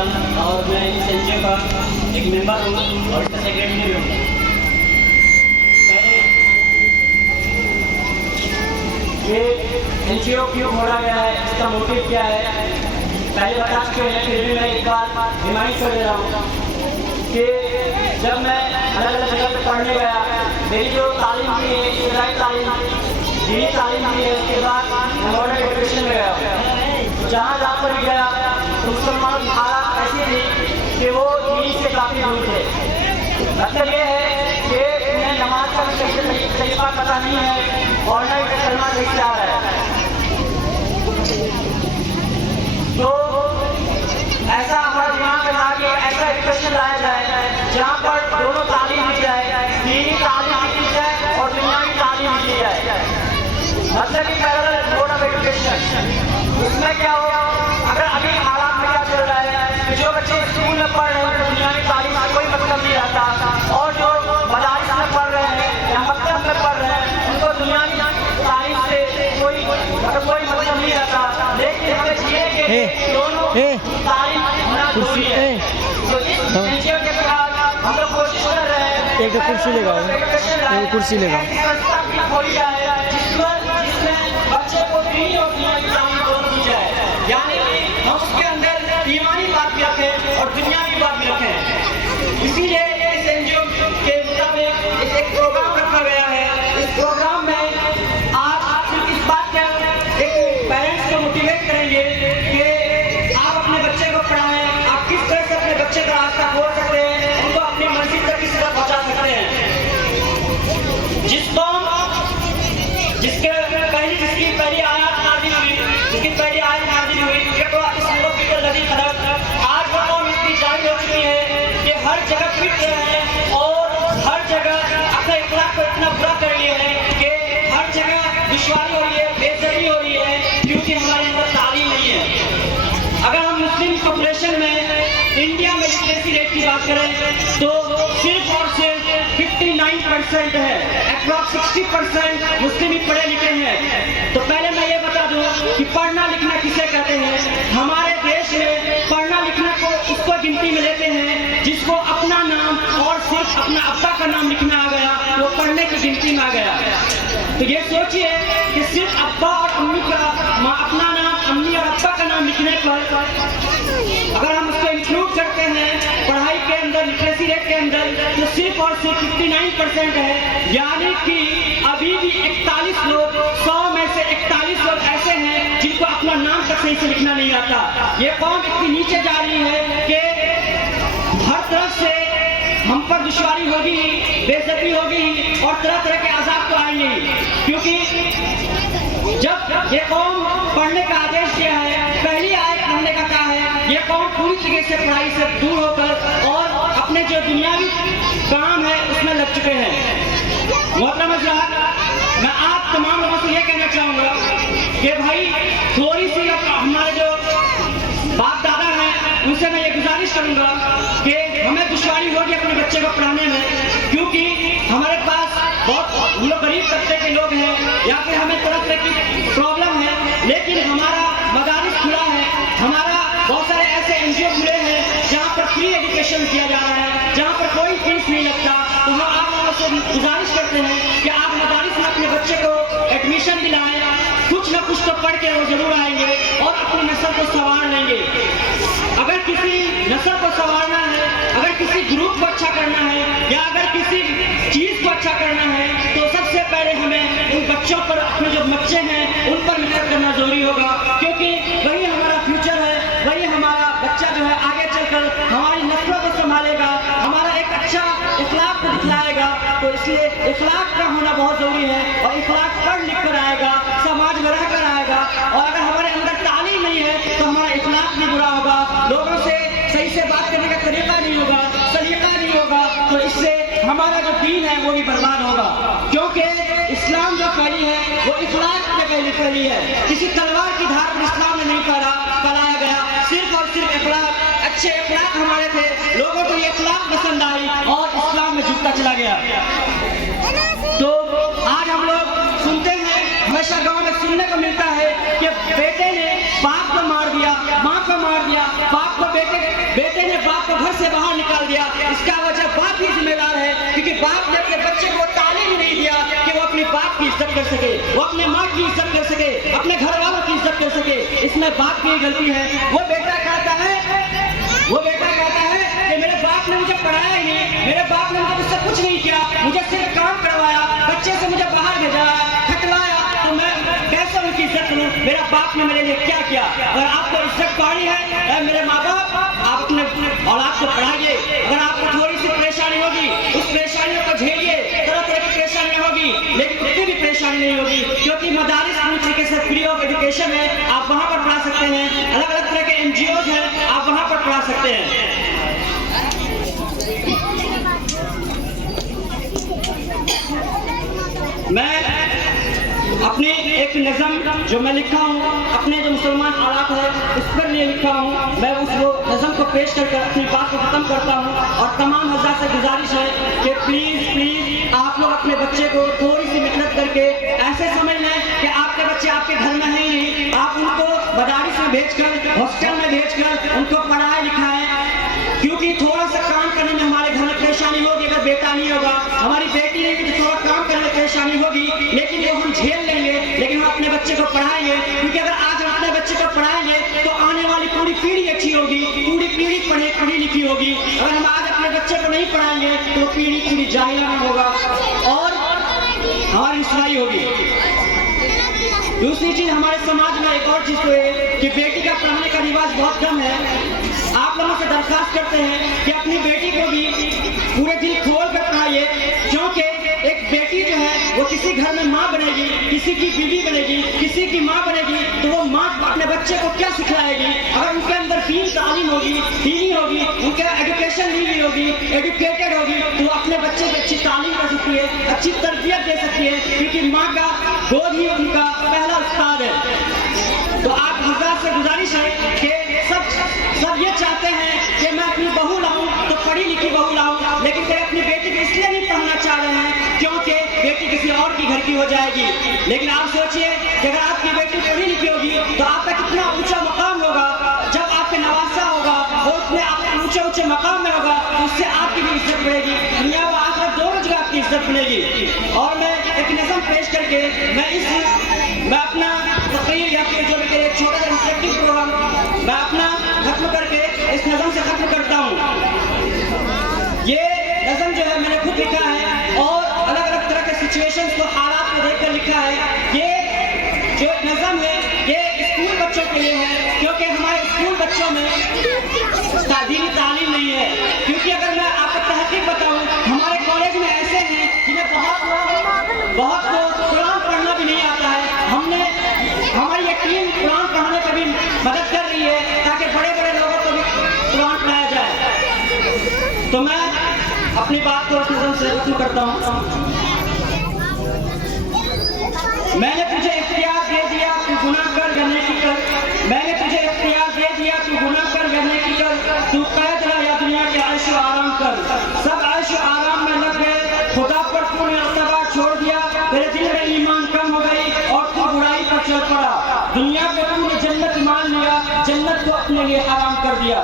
और मैं इस एनजीओ का एक मेंबर हूँ और इसका सेक्रेटरी भी हूँ। ये एनजीओ क्यों खोला गया है, इसका मोटिव क्या है, पहले बता चुके हैं, फिर भी मैं एक बार रिमाइंड कर दे रहा हूँ कि जब मैं अलग अलग जगह पे पढ़ने गया, मेरी जो तालीम की है, इब्तदाई तालीम, दीनी तालीम की है, उसके बाद मैं मॉडर्न एजुकेशन में गया। जहाँ पर भी गया तो मुसलमानों की हालत ऐसी थी कि वो दीन से काफ़ी दूर थे। मतलब ये है कि उन्हें नमाज का तरीका पता नहीं है और न ही कलमा नहीं आ रहा है। तो ऐसा हमारे दिमाग में ला के ऐसा एजुकेशन लाया जाए जहाँ पर दोनों तालीम दी जाए, दीनी तालीम भी दी जाए और दुनियावी तालीम भी दी जाए, मतलब कि पैरेलल मोड ऑफ एजुकेशन। इसमें क्या होगा, अगर अभी हालात में क्या चल रहा है कि जो बच्चे स्कूल में पढ़ रहे हैं दुनियावी तालीम का कोई मतलब नहीं रहता, और जो मदारिस में पढ़ रहे हैं या मकतब में पढ़ रहे हैं उनको दुनियावी तालीम से कोई मतलब नहीं रहता। लेकिन हमें चाहिए कि दोनों तालीम होना जरूरी है। तो इस एनजीओ के तहत हम लोग कोशिश कर रहे हैं एक कुर्सी लगाओ, एक कुर्सी लगाओ, जिसमें बच्चे को दीनी और दुनियावी तालीम दोनों दी जाए, यानी हम उसके अंदर ईमानी बात भी रखें और दुनियावी बात भी रखें। इसीलिए इस एनजीओ के मुताबिक एक प्रोग्राम रखा गया है। इस प्रोग्राम में आज सिर्फ इस बात का एक पेरेंट्स को मोटिवेट करेंगे कि आप अपने बच्चे को पढ़ाएं, आप किस तरह से अपने बच्चे का रास्ता खोल सकते हैं, उनको अपनी मंजिल तक किस तरह पहुंचा सकते हैं। जिसकी पहली आयत नाज़िल हुई, आज वो कौम इतनी जाहिल हो चुकी है कि हर जगह पिट रहे हैं और हर जगह अपने इखलाक को इतना बुरा कर लिए हैं कि हर जगह दुश्वारी हो रही है, बेइज्जती हो रही है, क्योंकि हमारे अंदर तालीम नहीं है। अगर हम मुस्लिम पॉपुलेशन में इंडिया में लिटरेसी रेट की बात करें तो सिर्फ और सिर्फ 59% है, अप्रॉक्स 60% मुस्लिम ही पढ़े लिखे हैं। तो पहले मैं ये बता दूं कि पढ़ना लिखना किसे कहते हैं। हमारे देश में पढ़ना लिखना को उसको गिनती में लेते हैं जिसको अपना नाम और सिर्फ अपना अब्बा का नाम लिखना आ गया, वो पढ़ने की गिनती में आ गया। तो ये सोचिए कि सिर्फ अब्बा और अम्मी का अपना नाम, अम्मी और अब्बा का नाम लिखने पर अगर हम उसको इंक्लूड करते हैं पढ़ाई के अंदर, लिटरेसी रेट के अंदर, तो सिर्फ और सिर्फ 59% है। यानी कि अभी भी 41 लोग, 100 में से 41 लोग ऐसे हैं जिनको अपना नाम तक सही से लिखना नहीं आता। ये कौम इतनी नीचे जा रही है कि हर तरफ से हम पर दुश्वारी होगी, बेइज्जती होगी और तरह तरह के अज़ाब तो आएंगे, क्योंकि जब ये कौम पढ़ने का आदेश दिया है, पहली आयत पढ़ने का कहा है, ये कौम पूरी तरीके से पढ़ाई से दूर होकर और अपने जो दुनियावी काम है उसमें लग चुके हैं। मोहतरम हज़रात, मैं आप तमाम लोगों से ये कहना चाहूँगा कि भाई थोड़ी सी हमारे जो बाप दादा हैं उनसे मैं ये गुजारिश करूँगा कि हमें दुश्वारी होगी अपने बच्चे को पढ़ाने में, क्योंकि हमारे पास बहुत लोग गरीब तबके के लोग हैं या फिर हमें तरह तरह की प्रॉब्लम है, लेकिन हमारा मदारिस खुला है, हमारा बहुत सारे ऐसे एनजीओ खुले हैं जहाँ पर फ्री एजुकेशन किया जा रहा है, जहाँ पर कोई फीस नहीं लगता। तो हम आप लोगों से गुजारिश करते हैं कि आप मदारिस में अपने बच्चे को एडमिशन दिलाएं, कुछ न कुछ तो पढ़ के वो जरूर आएंगे और अपनी नस्ल को संवार लेंगे। अगर किसी नस्ल को संवारना है, अगर किसी ग्रुप को अच्छा करना है या अगर किसी चीज को अच्छा करना है, तो सबसे पहले हमें उन बच्चों पर, अपने जो बच्चे हैं उन पर मेहनत करना जरूरी होगा, क्योंकि वही हमारा फ्यूचर है, वही हमारा बच्चा जो है आगे चलकर हमारी नस्लों को संभालेगा, हमारा एक अच्छा इखलाक को दिखलाएगा। तो इसलिए इखलाक का होना बहुत जरूरी है, और इखलाक पढ़ लिख कर आएगा, समाज में रह कर आएगा। और अगर हमारे अंदर तालीम नहीं है तो हमारा इखलाक भी बुरा होगा, लोगों से सही से बात करने का तरीका नहीं होगा, सलीका नहीं होगा, तो इससे हमारा जो दीन है वो भी बर्बाद होगा। क्योंकि इस्लाम जो फैली है वो इखलाक पे फैली है, किसी तलवार की धार पर इस्लाम ने नहीं फैलाया गया, सिर्फ और सिर्फ इखलाक, अच्छे इखलाक हमारे थे, लोगों को ये इखलाक पसंद आई और इस्लाम में झुकता चला गया। तो आज हम लोग सुनते हैं, हमेशा गांव में सुनने को मिलता है कि बेटे ने बाप को मार दिया, माँ को मार दिया, बाप को बेटे ने बाप को घर से बाहर निकाल दिया, इसका वजह बाप ही जिम्मेदार है, क्योंकि बाप ने अपने बच्चे को तालीम नहीं दिया कि वो अपने बाप की इज्जत कर सके, वो अपने माँ की इज्जत कर सके, अपने घर वालों की इज्जत कर सके। इसमें बाप की गलती है। वो बेटा कहता है कि मेरे बाप ने मुझे पढ़ाया ही नहीं, मेरे बाप ने मुझे कुछ नहीं किया, मुझे सिर्फ काम करवाया, बच्चे से मुझे बाहर भेजा, खटलाया, तो मैं कैसे उनकी इज्जत करूं? मेरा बाप ने मेरे लिए क्या किया? अगर आपको इज्जत पानी है मेरे माँ बाप, आप अपने औलाद को पढ़ाइए। अगर आपको थोड़ी सी परेशानी होगी, उस परेशानियों को झेलिए, तरह तरह की परेशानियां होगी, लेकिन उतनी भी परेशानी नहीं होगी, क्योंकि मदारिस पूरी तरीके से फ्री ऑफ एजुकेशन है, आप वहाँ पर पढ़ा सकते हैं। अलग अलग तरह के NGOs हैं, आप वहाँ पर पढ़ा सकते हैं। मैं अपनी एक नज़म जो मैं लिखा हूँ, अपने जो मुसलमान हालात है उस पर लिए लिखा हूँ, मैं उस नज़म को पेश करके अपनी बात को ख़त्म करता हूँ। और तमाम हज़ार से गुजारिश है कि प्लीज़ आप लोग अपने बच्चे को थोड़ी सी मेहनत करके ऐसे समझ लें कि आपके बच्चे आपके घर में हैं ही नहीं, आप उनको मदारिस में भेजकर, हॉस्टल में भेजकर उनको पढ़ाएं लिखाएं, क्योंकि थोड़ा सा काम करने में हमारे घर में परेशानी होगी। अगर बेटा नहीं होगा, हमारी बेटी नहीं होगी, तो थोड़ा काम करने में परेशानी होगी, लेकिन वो हम झेल लेंगे, लेकिन हम अपने बच्चे को पढ़ाएंगे। क्योंकि अगर आज हम अपने बच्चे को पढ़ाएंगे तो आने वाली पूरी पीढ़ी अच्छी होगी, पूरी पीढ़ी पढ़ी लिखी होगी। अगर हम आज अपने बच्चे को नहीं पढ़ाएंगे तो पीढ़ी जाहिला में होगा और हमारी रुसवाई होगी। दूसरी चीज, हमारे समाज में एक और चीज तो है कि बेटी का पढ़ाने का रिवाज बहुत कम है। आप लोगों से दरखास्त करते हैं कि अपनी बेटी को भी पूरे दिल खोल कर पढ़ाइए, क्योंकि एक बेटी जो है वो किसी घर में माँ बनेगी, किसी की बीवी बनेगी, किसी की माँ बनेगी, तो वो माँ अपने बच्चे को क्या सिखलाएगी? अगर उनके अंदर दीन तालीम होगी, दीनी होगी, उनके एजुकेशन ली हुई होगी, एजुकेटेड होगी, तो वो अपने बच्चे की अच्छी तालीम कर सकती है, अच्छी तरबियत दे सकती है, क्योंकि माँ का गोद ही उनका पहला उस्ताद है। तो आप हज़रात से गुजारिश है कि सब ये चाहते हैं कि मैं अपनी बहू लाऊं तो पढ़ी लिखी बहू लाऊं, लेकिन वे अपनी बेटी को इसलिए नहीं पढ़ना चाह रहे हैं क्योंकि बेटी किसी और की घर की हो जाएगी। लेकिन आप सोचिए कि अगर आपकी बेटी पढ़ी लिखी होगी तो आपका कितना ऊंचा मकाम होगा, जब आपके नवासा होगा वो उतने ऊंचे मकाम में होगा, तो उससे आपकी भी इज्जत बढ़ेगी, दुनिया व आखिरत दोनों जगह आपकी इज्जत बनेगी। और मैं एक नज़म पेश करके मैं अपना तकरीर या फिर जो भी एक छोटा सा इंटरेक्टिव प्रोग्राम मैं अपना खत्म करके इस नज़म से खत्म करता हूँ। ये नज़म जो है मैंने खुद लिखा है और अलग अलग तरह के सिचुएशंस को, हालात को देखकर लिखा है। ये जो नज़म है ये स्कूल बच्चों के लिए है, क्योंकि हमारे स्कूल बच्चों में दीनी तालीम नहीं है। क्योंकि अगर मैं आपको तहकीक बताऊं, हमारे कॉलेज में ऐसे हैं जिन्हें बहुत कुरान पढ़ना भी नहीं आता है। हमारी ये टीम कुरान पढ़ाने पर भी मदद कर रही है ताकि बड़े बड़े लोगों को भी कुरान पढ़ाया जाए। तो मैं अपनी बात को इस नज़म से खत्म करता हूँ। मैंने तुझे इख्तियार दे दिया तू गुनाह कर करने की कर, मैंने तुझे इख्तियार दे दिया तू गुनाह कर करने की कर, तू कैद रह या दुनिया के ऐशो आराम कर। सब ऐशो आराम में लग गए, खुदा पर तूने अतबा छोड़ दिया, तेरे दिल में ईमान कम हो गई और तू बुराई पर चल पड़ा। दुनिया को तूने जन्नत मान लिया, जन्नत को अपने लिए हराम कर दिया।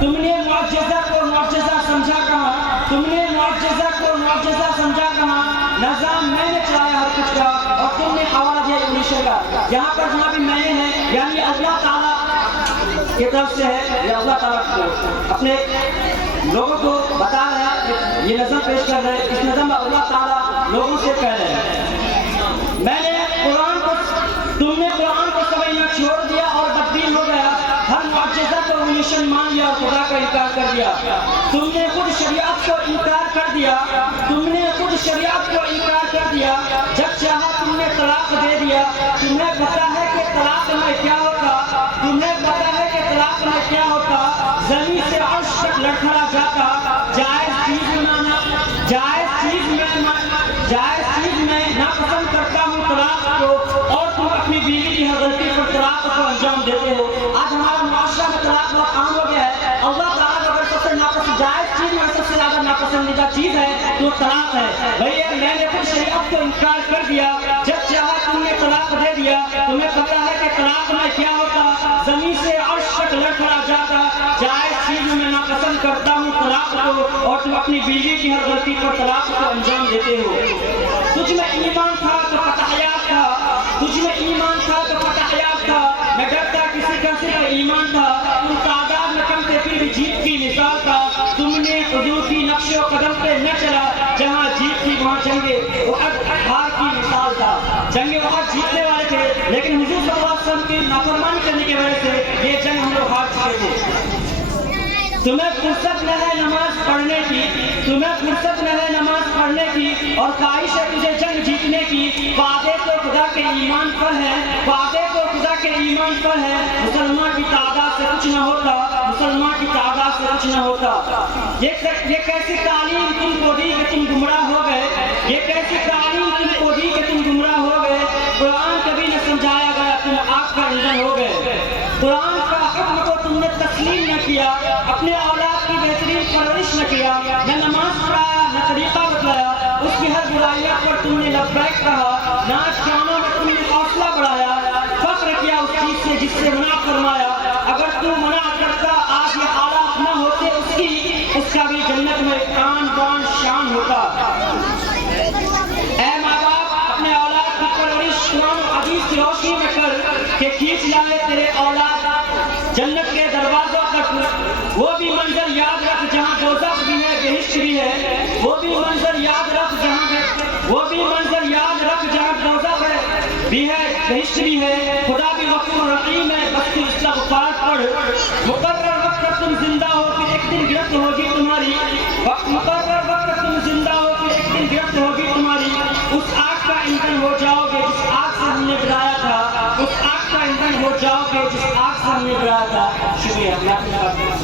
तुमने मुअज्जिज़ा को मुअज्जिज़ा समझा कहाँ, तुमने मुअज्जिज़ा को मुअज्जिज़ा समझा कहाँ, निज़ाम मैंने चलाया हर कुछ का और तुमने हवा दिया उड़ीसा का। यहाँ पर जहाँ भी मैंने है यानी अल्लाह ताला की तरफ से है, या अल्लाह ताला को अपने लोगों को बता रहा है, ये नज़म पेश कर रहे हैं। इस नज़म में अल्लाह ताला लोगों से कह रहे हैं, तुमने कुरान को समझना छोड़ दिया और बददीन हो गया, हर मुअज्जिज़ा को मिशन मान लिया और खुदा का इनकार कर दिया। तुमने खुद शरीयत को इनकार कर दिया, तुमने खुद शरीयत को इनकार कर दिया, जब चाहा तुमने तलाक दे दिया। तुम्हें पता है कि तलाक में क्या होता, तुम्हें पता है कि तलाक में क्या होता, ज़मीन से अर्श तक लड़खड़ा जाता। जायज़ चीज़ में नापसंद करता हूँ तलाक को, और तुम अपनी बीवी की हर गलती पर तलाक को अंजाम देते हो। आज हमारा मुआशरा में तलाक बहुत आम हो गया है। अल्लाह ताला अगर सबसे नापसंद जायज़ चीज़ में सबसे ज़्यादा नापसंदीदा चीज़ है तो तलाक है। भैया मैंने खुद शरीयत को इनकार कर दिया, जब चाहा तुमने तलाक दे दिया। तुम्हें पता है कि तलाक में क्या होता, ज़मीन से अर्श तक लड़खड़ा जाता। जायज़ को और तुम अपनी बीवी की हर गलती पर तलाक को अंजाम देते हो। तुझ में ईमान था तो फतहयाब था, तुझ में ईमान था तो फतहयाब था, न डरता किसी का सिर्फ ईमान था, तुम तादाद में कम थे फिर भी जीत की मिसाल था। तुमने हुजूर की नक्शो कदम पे न चला, जहाँ जीत थी वहाँ जंगे वो हार की मिसाल था। जंगे वहाँ जीतने वाले थे, लेकिन हुजूर सल्लल्लाहु अलैहि वसल्लम की नाफरमानी करने की वजह से ये जंग हम लोग हार चुके थे। तुम्हें फुर्सत न है नमाज पढ़ने की, तुम्हें फुर्सत न है नमाज पढ़ने की, और ख्वाहिश है तुझे जंग जीतने की। वादे तो खुदा के ईमान पर है, वादे तो खुदा के ईमान पर है। मुसलमान की तादाद से कुछ न होता, मुसलमान की तादाद से कुछ न होता। ये कैसी तालीम तुमको दी कि तुम गुमराह हो गए, ये कैसी तालीम तुमको दी कि तुम गुमराह हो गए। कुरान कभी न समझाया गया, तुम आग का ईंधन हो गए। कुरान का हुक्म को तुमने तस्लीम न किया, अपने औलाद की बेहतरीन परवरिश न किया, न नमाज पढ़ाया न तरीका बतलाया, उसकी हर बुराइयों पर तुमने लब्बैक कहा, नाच गानों में तुमने हौसला बढ़ाया, फख्र किया उस चीज से जिससे मना फरमाया। अगर तू मना करता आज ये हालात न होते उसकी, उसका भी जन्नत में कान बान शान होता। ऐ माँ बाप अपने औलाद की परवरिश कुरान हदीस की रोशनी में कर के खींच लाए तेरे औलाद जन्नत के दरवाजों तक। वो भी मंजर याद रख जहाँ दोज़ख भी है बहिश्त भी है, वो भी मंजर याद रख जहाँ, वो भी मंजर याद रख जहाँ दोज़ख भी है बहिश्त भी है। खुदा भी गफूर रहीम है, बस तू इस्तग़फ़ार पढ़। मुकर्रर वक्त तुम जिंदा हो फिर एक दिन गिरफ्त होगी तुम्हारी, मुकर्रर वक्त तुम जिंदा हो फिर एक दिन गिरफ्त होगी तुम्हारी। उस आग का ईंधन हो जाओगे जिस आग से हमने गिराया था, उस आग का ईंधन हो जाओगे जिस आग से हमने गिराया था। शुक्रिया।